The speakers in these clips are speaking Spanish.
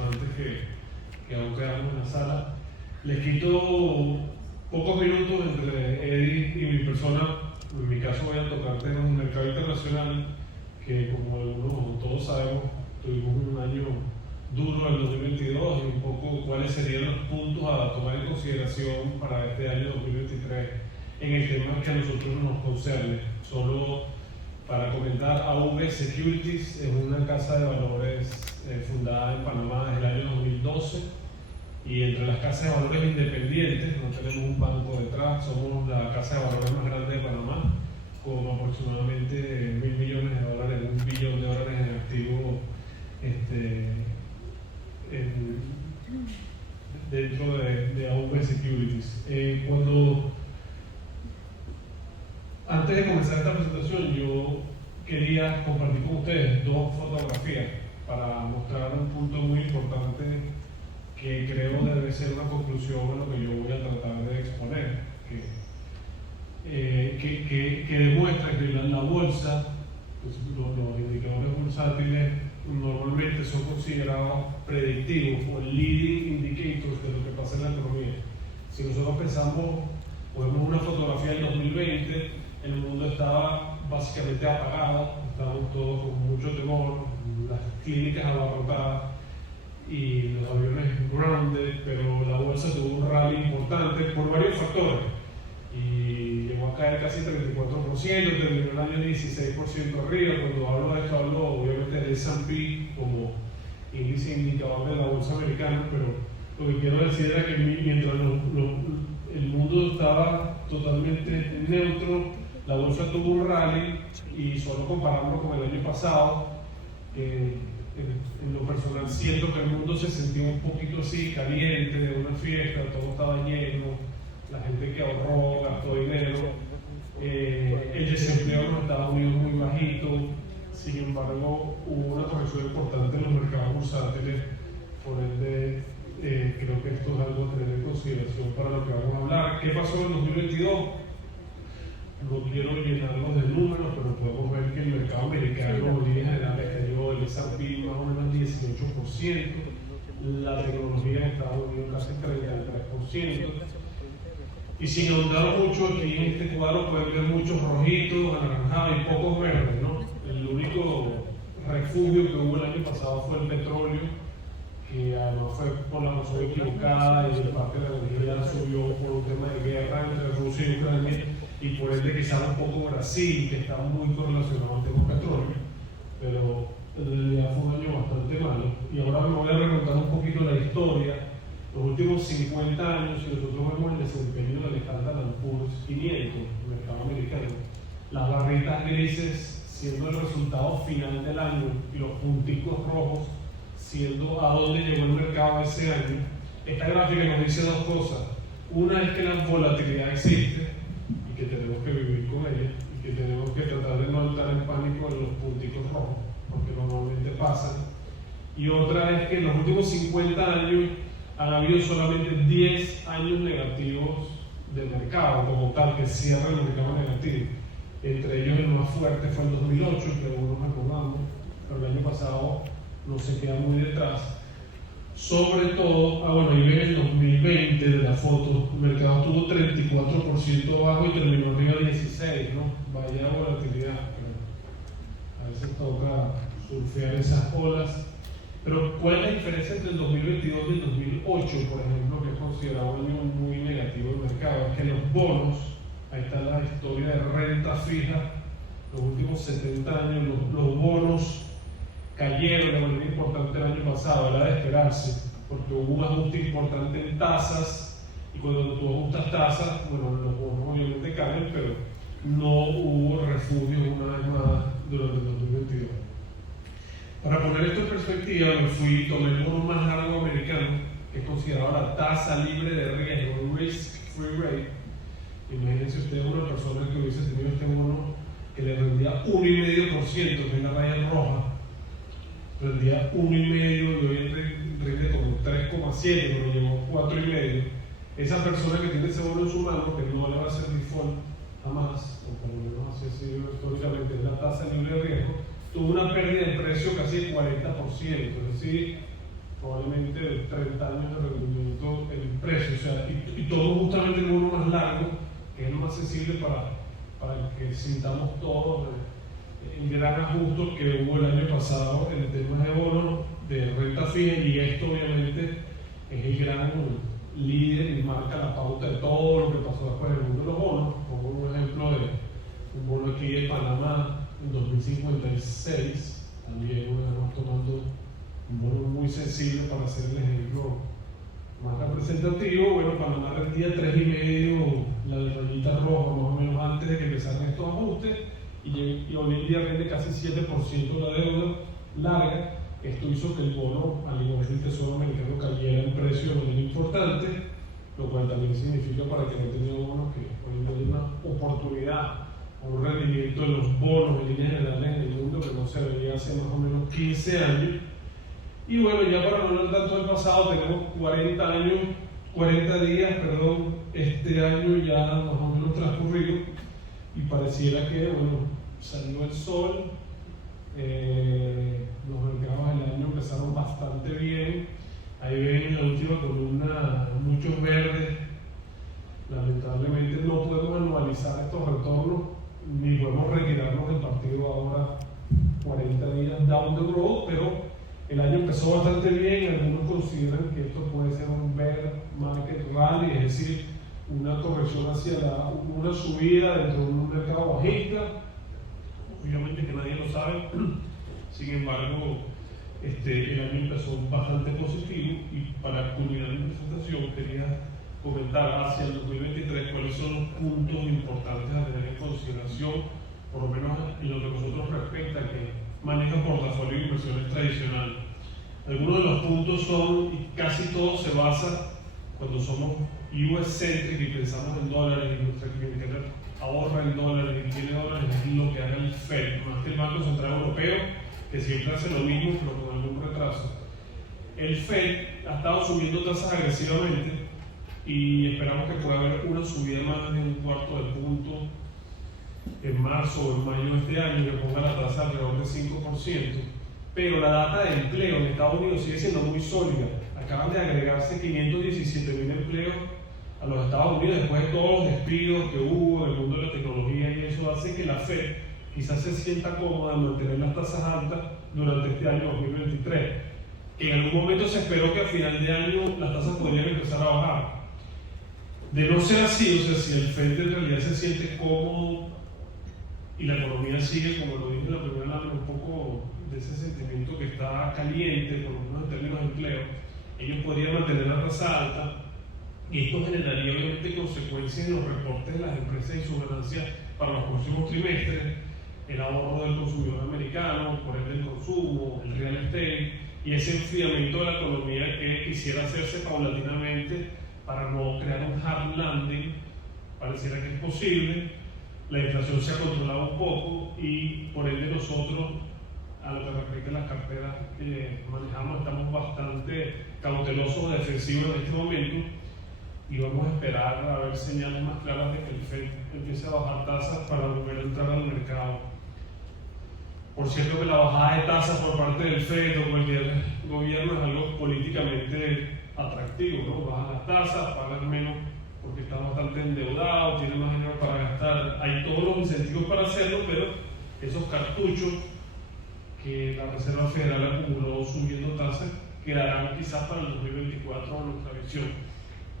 participantes que aún quedamos en la sala. Les quito pocos minutos entre Eddie y mi persona. En mi caso voy a tocar temas de mercado internacional, que como algunos todos sabemos, tuvimos un año duro en el 2022 y un poco cuáles serían los puntos a tomar en consideración para este año 2023 en el tema que a nosotros nos concierne. Solo para comentar, AV Securities es una casa de valores fundada en Panamá desde el año 2012 y entre las casas de valores independientes, no tenemos un banco detrás, somos la casa de valores más grande de Panamá con aproximadamente $1.000 millones, $1 billón en activos dentro de AV Securities. Antes de comenzar esta presentación, yo quería compartir con ustedes dos fotografías para mostrar un punto muy importante que creo debe ser una conclusión a lo que yo voy a tratar de exponer, que demuestra que la bolsa, pues, los indicadores bursátiles normalmente son considerados predictivos o leading indicators de lo que pasa en la economía. Si nosotros pensamos, vemos una fotografía del 2020, el mundo estaba básicamente apagado, estábamos todos con mucho temor, las clínicas abarrotadas y los aviones grounded, pero la bolsa tuvo un rally importante por varios factores y llegó a caer casi 34%, terminó el año 16% arriba. Cuando hablo de esto, hablo obviamente del S&P como índice indicador de la bolsa americana, pero lo que quiero decir era que mientras el mundo estaba totalmente neutro, la bolsa tuvo un rally y solo comparándolo con el año pasado, en lo personal siento que el mundo se sentía un poquito así, caliente, de una fiesta, todo estaba lleno, la gente que ahorró, gastó dinero, el desempleo en los Estados Unidos muy bajito, sin embargo hubo una corrección importante en los mercados bursátiles, por ende creo que esto es algo a tener en consideración para lo que vamos a hablar. ¿Qué pasó en el 2022? No quiero llenarlos de números, pero podemos ver que el mercado americano en líneas generales cayó el S&P más o menos 18%, la tecnología en Estados Unidos casi 33%, y sin ahondar mucho aquí en este cuadro pueden ver muchos rojitos, anaranjados y pocos verdes, ¿no? El único refugio que hubo el año pasado fue el petróleo, que además fue por la razón equivocada y el parte de la energía subió por un tema de guerra entre Rusia y Ucrania, y por ende quizás un poco Brasil, que está muy correlacionado al tema petróleo, pero en realidad fue un año bastante malo. Y ahora me voy a remontar un poquito la historia. Los últimos 50 años, si nosotros vemos el desempeño del Standard & Poor's 500, el mercado americano, las barritas grises siendo el resultado final del año y los punticos rojos siendo a dónde llegó el mercado ese año, esta gráfica nos dice dos cosas. Una es que la volatilidad existe y que tenemos que vivir con ella y que tenemos que tratar de no entrar en pánico en los punticos rojos, porque normalmente pasan. Y otra es que en los últimos 50 años han habido solamente 10 años negativos del mercado, como tal, que cierra el mercado negativo. Entre ellos el más fuerte fue el 2008, que algunos recordamos, pero el año pasado no se queda muy detrás. Sobre todo, bueno, ahí ven el 2020 de la foto, el mercado tuvo 34% bajo y terminó arriba de 16%, ¿no? Vaya volatilidad, pero a veces toca surfear esas olas. Pero ¿cuál es la diferencia entre el 2022 y el 2008, por ejemplo, que es considerado un año muy negativo del mercado? Es que los bonos, ahí está la historia de renta fija, los últimos 70 años, los bonos cayeron de manera importante el año pasado, era de esperarse, porque hubo un ajuste importante en tasas, y cuando tú ajustas tasas, bueno, los bonos obviamente caen, pero no hubo refugio una vez más durante el 2022. Para poner esto en perspectiva, tomé el bono más largo americano, que es considerado la tasa libre de riesgo, risk-free rate. Imagínense ustedes una persona que hubiese tenido este bono que le rendía 1,5%, que es la raya roja, rendía 1,5% y hoy rinde como 3,7%, pero llevó 4,5%. Esa persona que tiene ese bono en su mano, que no le va a hacer default jamás, o por lo menos así ha sido históricamente, es la tasa libre de riesgo, tuvo una pérdida de precio casi del 40%, es decir, probablemente de 30 años de rendimiento en el precio, o sea, y todo justamente en uno más largo, que es más accesible para que sintamos todos el gran ajuste que hubo el año pasado en temas de bonos de renta fija, y esto obviamente es el gran líder y marca la pauta de todo lo que pasó después del mundo de los bonos. Pongo un ejemplo de un bono aquí de Panamá en 2056, también estamos tomando un bono muy sensible para hacer el ejemplo más representativo. Bueno, Panamá rendía 3,5, la de rayita roja, más o menos antes de que empezaran estos ajustes, y hoy en día rinde casi 7% de la deuda larga. Esto hizo que el bono, al igual que el Tesoro americano, cayera en precio de manera importante, lo cual también significa para que no tenga bonos que hoy en día hay una oportunidad, un rendimiento de los bonos en líneas generales en el mundo que no se veía hace más o menos 15 años. Y bueno, ya para no hablar tanto del pasado, tenemos 40 días, este año ya más o menos transcurrido, y pareciera que, bueno, salió el sol, los mercados del año empezaron bastante bien. Ahí ven en la última columna muchos verdes. Lamentablemente no podemos anualizar estos retornos, ni podemos retirarnos del partido ahora 40 días down the road, pero el año empezó bastante bien. Algunos consideran que esto puede ser un bear market rally, es decir, una corrección hacia una subida dentro de un mercado bajista. Obviamente que nadie lo sabe, sin embargo, el año empezó bastante positivo, y para culminar mi presentación quería comentar hacia el 2023 cuáles son los puntos importantes a tener en consideración, por lo menos en lo que a nosotros respecta, que maneja portafolio de inversiones tradicional. Algunos de los puntos son, y casi todo se basa cuando somos US-centric y pensamos en dólares, y nuestra clientela ahorra en dólares y tiene dólares, es lo que haga el Fed, más que el Banco Central Europeo, que siempre hace lo mismo pero con algún retraso. El Fed ha estado subiendo tasas agresivamente, y esperamos que pueda haber una subida más de 1/4 de punto en marzo o en mayo de este año, que ponga la tasa alrededor del 5%. Pero la data de empleo en Estados Unidos sigue siendo muy sólida. Acaban de agregarse 517,000 empleos a los Estados Unidos después de todos los despidos que hubo en el mundo de la tecnología, y eso hace que la Fed quizás se sienta cómoda en mantener las tasas altas durante este año 2023, que en algún momento se esperó que a final de año las tasas podrían empezar a bajar. De no ser así, o sea, si el Fed en realidad se siente cómodo y la economía sigue, como lo dije en la primera lámina, un poco de ese sentimiento que está caliente, por lo menos en términos de empleo, ellos podrían mantener la tasa alta, y esto generaría obviamente consecuencias en los reportes de las empresas y sus ganancias para los próximos trimestres, el ahorro del consumidor americano, por ende el consumo, el real estate, y ese enfriamiento de la economía que quisiera hacerse paulatinamente para no crear un hard landing. Pareciera que es posible. La inflación se ha controlado un poco, y por ende nosotros, a lo que respecta a las carteras que manejamos, estamos bastante cautelosos o defensivos en este momento, y vamos a esperar a ver señales más claras de que el Fed empiece a bajar tasas para volver a entrar al mercado. Por cierto, que la bajada de tasas por parte del Fed o cualquier gobierno es algo políticamente atractivo, ¿no? Bajan las tasas, pagan menos porque está bastante endeudado, tiene más dinero para gastar. Hay todos los incentivos para hacerlo, pero esos cartuchos que la Reserva Federal acumuló subiendo tasas quedarán quizás para el 2024 a nuestra visión.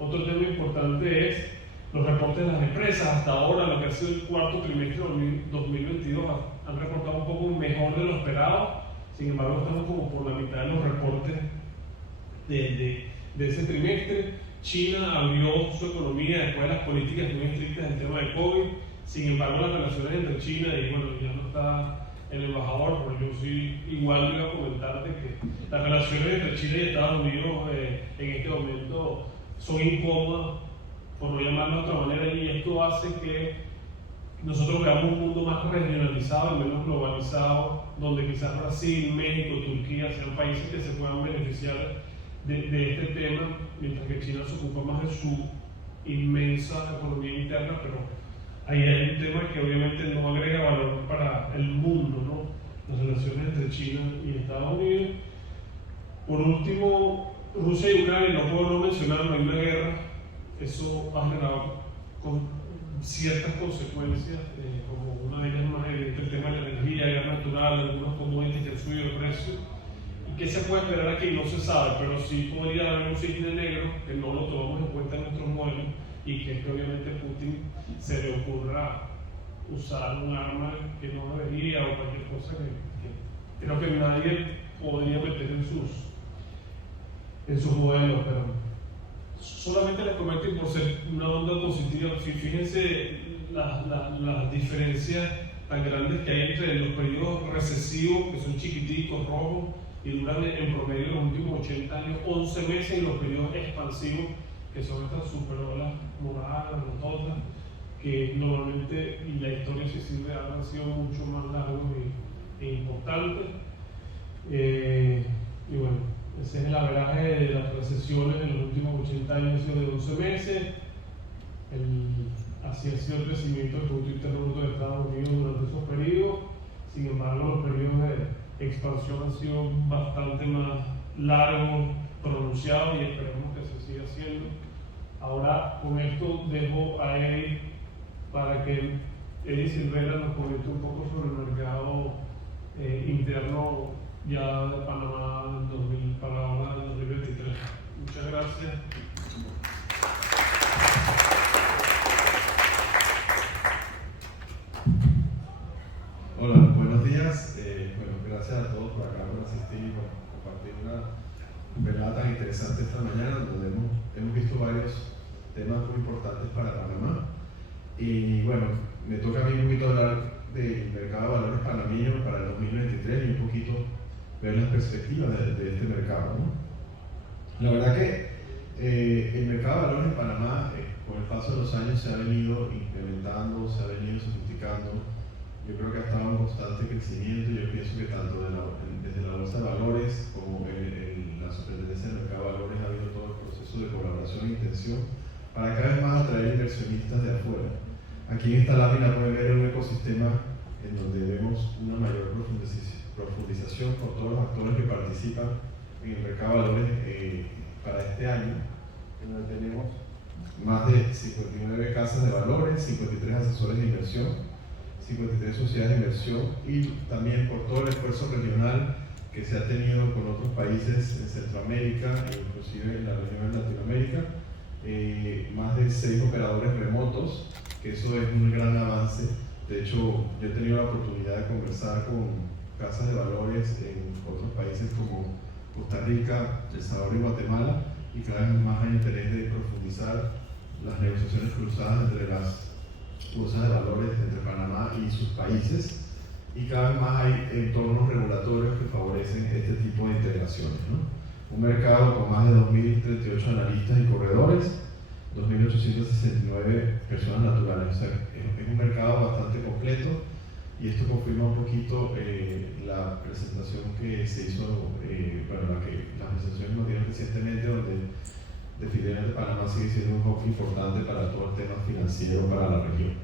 Otro tema importante es los reportes de las empresas. Hasta ahora, lo que ha sido el cuarto trimestre de 2022, han reportado un poco mejor de lo esperado. Sin embargo, estamos como por la mitad de los reportes de ese trimestre. China abrió su economía después de las políticas muy estrictas en tema de COVID. Sin embargo, las relaciones entre China, y bueno, ya no está el embajador, pero yo sí igual iba a comentarte que las relaciones entre China y Estados Unidos en este momento son incómodas, por no llamarlo de otra manera, y esto hace que nosotros veamos un mundo más regionalizado y menos globalizado, donde quizás Brasil, México, Turquía sean países que se puedan beneficiar de este tema, mientras que China se ocupa más de su inmensa economía interna, pero ahí hay un tema que obviamente no agrega valor para el mundo, ¿no? Las relaciones entre China y Estados Unidos. Por último, Rusia y Ucrania, no puedo no mencionar, no hay una guerra, eso ha generado con ciertas consecuencias, como una de ellas más evidente el tema de la energía, gas natural, algunos commodities que han subido el precio. ¿Qué se puede esperar aquí? No se sabe, pero sí podría haber un cisne negro que no lo tomamos en cuenta en nuestros modelos y que es que obviamente Putin se le ocurra usar un arma que no debería o cualquier cosa que creo que nadie podría meter en sus modelos, pero solamente les comento por ser una onda positiva. Fíjense las diferencias tan grandes que hay entre los periodos recesivos, que son chiquiticos, rojos, y duran en promedio los últimos 80 años 11 meses, y los periodos expansivos, que son estas superolas moradas, nototas, que normalmente en la historia siciliana han sido mucho más largos e importantes. Y bueno, ese es el averaje de las recesiones en los últimos 80 años, ha sido de 11 meses. Así ha sido el crecimiento del Producto Interno Bruto de Estados Unidos durante esos periodos. Sin embargo, los periodos de expansión han sido bastante más largos, pronunciados, y esperemos que se siga haciendo. Ahora, con esto dejo a Eddie para que Eddie Silvera nos comente un poco sobre el mercado interno ya de Panamá para ahora del 2023. Muchas gracias. Hola, buenos días. Bueno, gracias a todos por acá por asistir y por compartir una velada tan interesante esta mañana, donde hemos visto varios temas muy importantes para Panamá. Y bueno, me toca a mí un poquito hablar del mercado de valores panameño para el 2023 y un poquito ver las perspectivas de este mercado, ¿no? La verdad que el mercado de valores en Panamá, con el paso de los años, se ha venido implementando, se ha venido sofisticando. Yo creo que ha estado en constante crecimiento, y yo pienso que tanto desde la Bolsa de Valores como la Superintendencia del Mercado de Valores ha habido todo el proceso de colaboración e intención para cada vez más atraer inversionistas de afuera. Aquí en esta lámina pueden ver un ecosistema en donde vemos una mayor profundización por todos los actores que participan en el mercado de valores para este año, en donde tenemos más de 59 casas de valores, 53 asesores de inversión, 53 sociedades de inversión, y también por todo el esfuerzo regional que se ha tenido con otros países en Centroamérica e inclusive en la región de Latinoamérica, más de 6 operadores remotos, que eso es un gran avance. De hecho, yo he tenido la oportunidad de conversar con casas de valores en otros países como Costa Rica, El Salvador y Guatemala, y cada vez más hay interés de profundizar las negociaciones cruzadas entre las bolsas de valores entre Panamá y sus países, y cada vez más hay entornos regulatorios que favorecen este tipo de integraciones, ¿no? Un mercado con más de 2.038 analistas y corredores, 2.869 personas naturales, o sea, es un mercado bastante completo, y esto confirma un poquito la presentación que se hizo, la presentación que nos dieron recientemente, donde definitivamente Panamá sigue siendo un hub importante para todo el tema financiero para la región.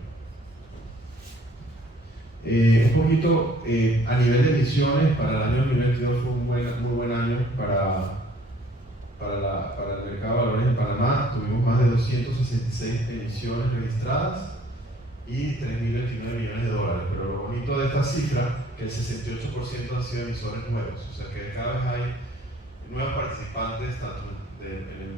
Un poquito a nivel de emisiones, para el año 2022 fue un muy buen año para el mercado de valores en Panamá. Tuvimos más de 266 emisiones registradas y 3.029 millones de dólares, pero lo bonito de esta cifra es que el 68% han sido emisores nuevos, o sea que cada vez hay nuevos participantes, tanto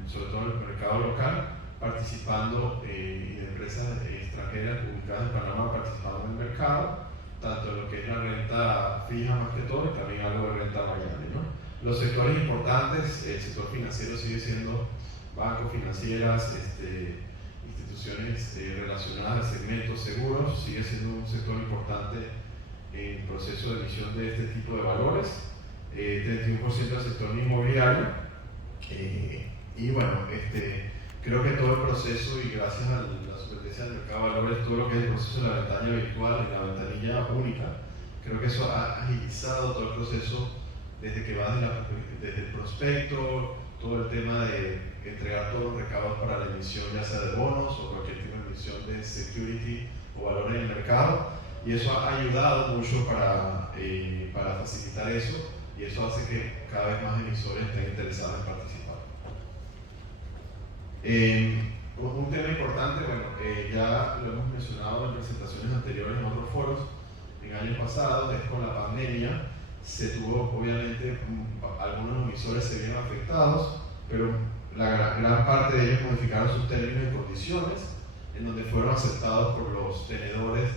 sobre todo en el mercado local, participando, y de empresas extranjeras ubicadas en Panamá participando en el mercado, tanto en lo que es la renta fija más que todo, y también algo de renta variable, ¿no? Los sectores importantes, el sector financiero sigue siendo bancos, financieras, instituciones relacionadas al segmento seguros, sigue siendo un sector importante en el proceso de emisión de este tipo de valores, 31% del sector inmobiliario, y bueno, creo que todo el proceso, y gracias a la Superintendencia del Mercado de Valores, todo lo que es el proceso de la ventanilla virtual y la ventanilla única, creo que eso ha agilizado todo el proceso desde que va desde el prospecto, todo el tema de entregar todos los recaudos para la emisión, ya sea de bonos o cualquier tipo de emisión de security o valor en el mercado, y eso ha ayudado mucho para facilitar eso. y eso hace que cada vez más emisores estén interesados en participar. Un tema importante, bueno, ya lo hemos mencionado en presentaciones anteriores en otros foros, en años pasados, es con la pandemia, se tuvo, obviamente, algunos emisores se vieron afectados, pero la gran parte de ellos modificaron sus términos y condiciones, en donde fueron aceptados por los tenedores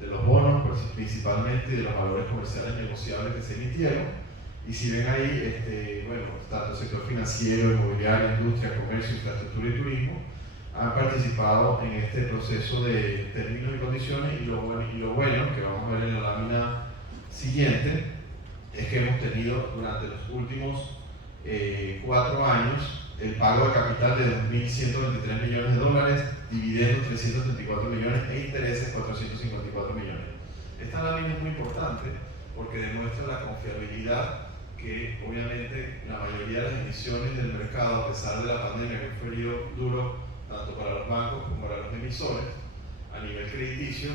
de los bonos, pues, principalmente, y de los valores comerciales negociables que se emitieron. Y si ven ahí, bueno, tanto el sector financiero, inmobiliario, industria, comercio, infraestructura y turismo han participado en este proceso de términos y condiciones, y lo bueno que vamos a ver en la lámina siguiente es que hemos tenido durante los últimos 4 años el pago de capital de $2.123 millones, dividendos 334 millones e intereses 454 millones. Esta lámina es muy importante porque demuestra la confiabilidad que obviamente la mayoría de las emisiones del mercado, a pesar de la pandemia, que fue un periodo duro tanto para los bancos como para los emisores, a nivel crediticio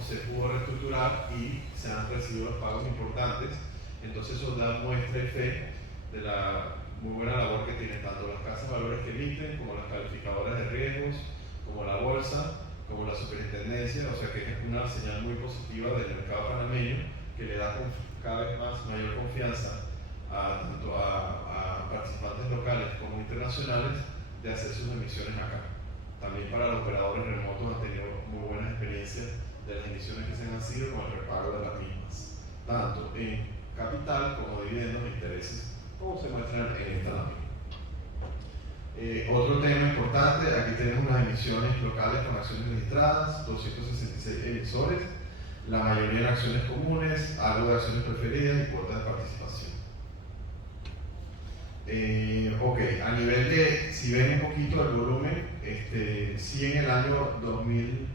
se pudo reestructurar y se han recibido los pagos importantes. Entonces eso da muestra y fe de la muy buena labor que tienen tanto las casas de valores que emiten, como las calificadoras de riesgos, como la bolsa, como la superintendencia, o sea que es una señal muy positiva del mercado panameño que le da cada vez mayor confianza tanto a participantes locales como internacionales de hacer sus emisiones acá. También para los operadores remotos han tenido muy buenas experiencias de las emisiones que se han sido con el repago de las mismas, tanto en capital como dividendos e intereses, como se muestran en esta lámina. Otro tema importante, aquí tenemos unas emisiones locales con acciones registradas, 266 emisores, la mayoría en acciones comunes, algo de acciones preferidas y cuotas de participación. Ok, a nivel de, si ven un poquito el volumen, sí en el año 2000,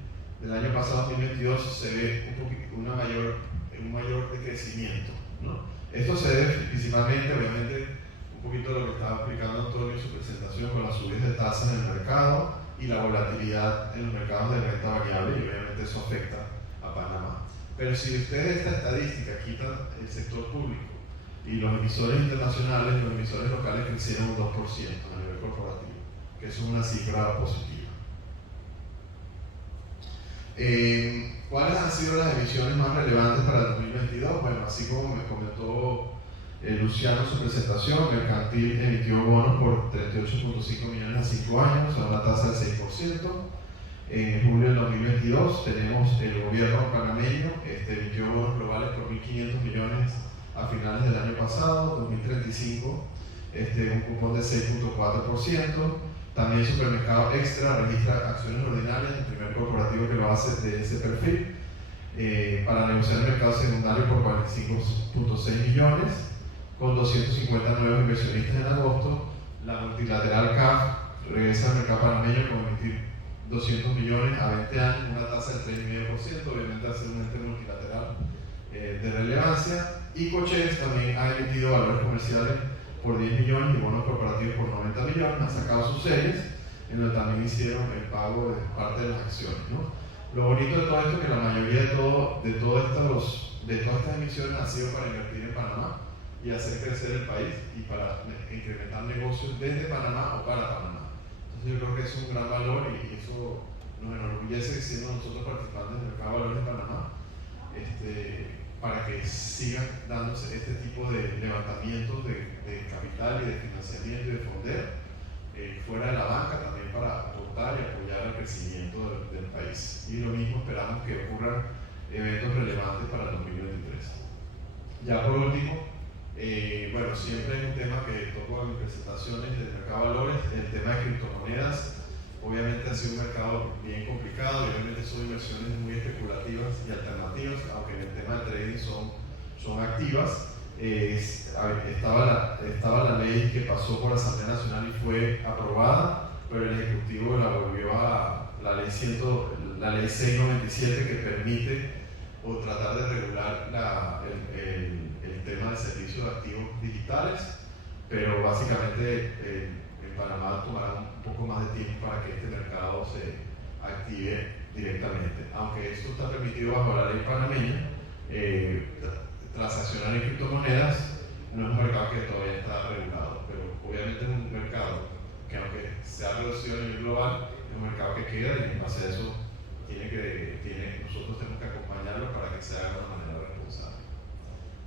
del año pasado 2022 se ve un mayor decrecimiento, ¿no? Esto se debe principalmente, obviamente, un poquito de lo que estaba explicando Antonio en su presentación con las subidas de tasas en el mercado y la volatilidad en los mercados de renta variable, y obviamente eso afecta a Panamá. Pero si ustedes de esta estadística quitan el sector público y los emisores internacionales, los emisores locales crecieron un 2% a nivel corporativo, que es una cifra positiva. ¿Cuáles han sido las emisiones más relevantes para el 2022? Bueno, así como me comentó Luciano en su presentación, Mercantil emitió bonos por 38.5 millones a 5 años a una tasa del 6%. En julio del 2022 tenemos el gobierno panameño, emitió bonos globales por 1.500 millones a finales del año pasado, 2035, un cupón de 6.4%. También Supermercado Extra registra acciones ordinarias, el primer corporativo que lo hace de ese perfil, para negociar el mercado secundario por 45.6 millones, con 250 nuevos inversionistas en agosto. La multilateral CAF regresa al mercado panameño con emitir 200 millones a 20 años, una tasa del 3,5%, obviamente hace un ente multilateral de relevancia. Y Coches también ha emitido valores comerciales por 10 millones y bonos corporativos por 90 millones, han sacado sus series, en donde también hicieron el pago de parte de las acciones, ¿no? Lo bonito de todo esto es que la mayoría de todas estas emisiones ha sido para invertir en Panamá y hacer crecer el país y para incrementar negocios desde Panamá o para Panamá. Entonces yo creo que es un gran valor y eso nos enorgullece siendo nosotros participantes del mercado de valores de Panamá, para que sigan dándose este tipo de levantamientos de capital y de financiamiento y de fondeo fuera de la banca, también para aportar y apoyar el crecimiento del país. Y lo mismo esperamos que ocurran eventos relevantes para el 2023. Ya por último, bueno, siempre es un tema que toco en mis presentaciones del mercado de valores, el tema de criptomonedas. Obviamente ha sido un mercado bien complicado y obviamente son inversiones muy especulativas y alternativas, aunque en el tema de trading son activas. Estaba la ley que pasó por la Asamblea Nacional y fue aprobada, pero el Ejecutivo la volvió a la ley 697, que permite o tratar de regular el tema de servicios de activos digitales, pero básicamente en Panamá tomará un poco más de tiempo para que este mercado se active directamente. Aunque esto está permitido bajo la ley panameña, transaccionar en criptomonedas, no es un mercado que todavía está regulado, pero obviamente es un mercado que aunque se ha reducido a nivel global, es un mercado que queda y en base a eso nosotros tenemos que acompañarlo para que se haga de una manera responsable.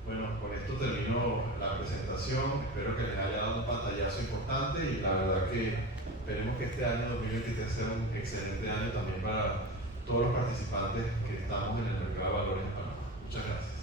Bueno, con esto termino la presentación, espero que les haya dado un pantallazo importante y la verdad que esperemos que este año 2023 sea un excelente año también para todos los participantes que estamos en el mercado de valores en Panamá. Muchas gracias.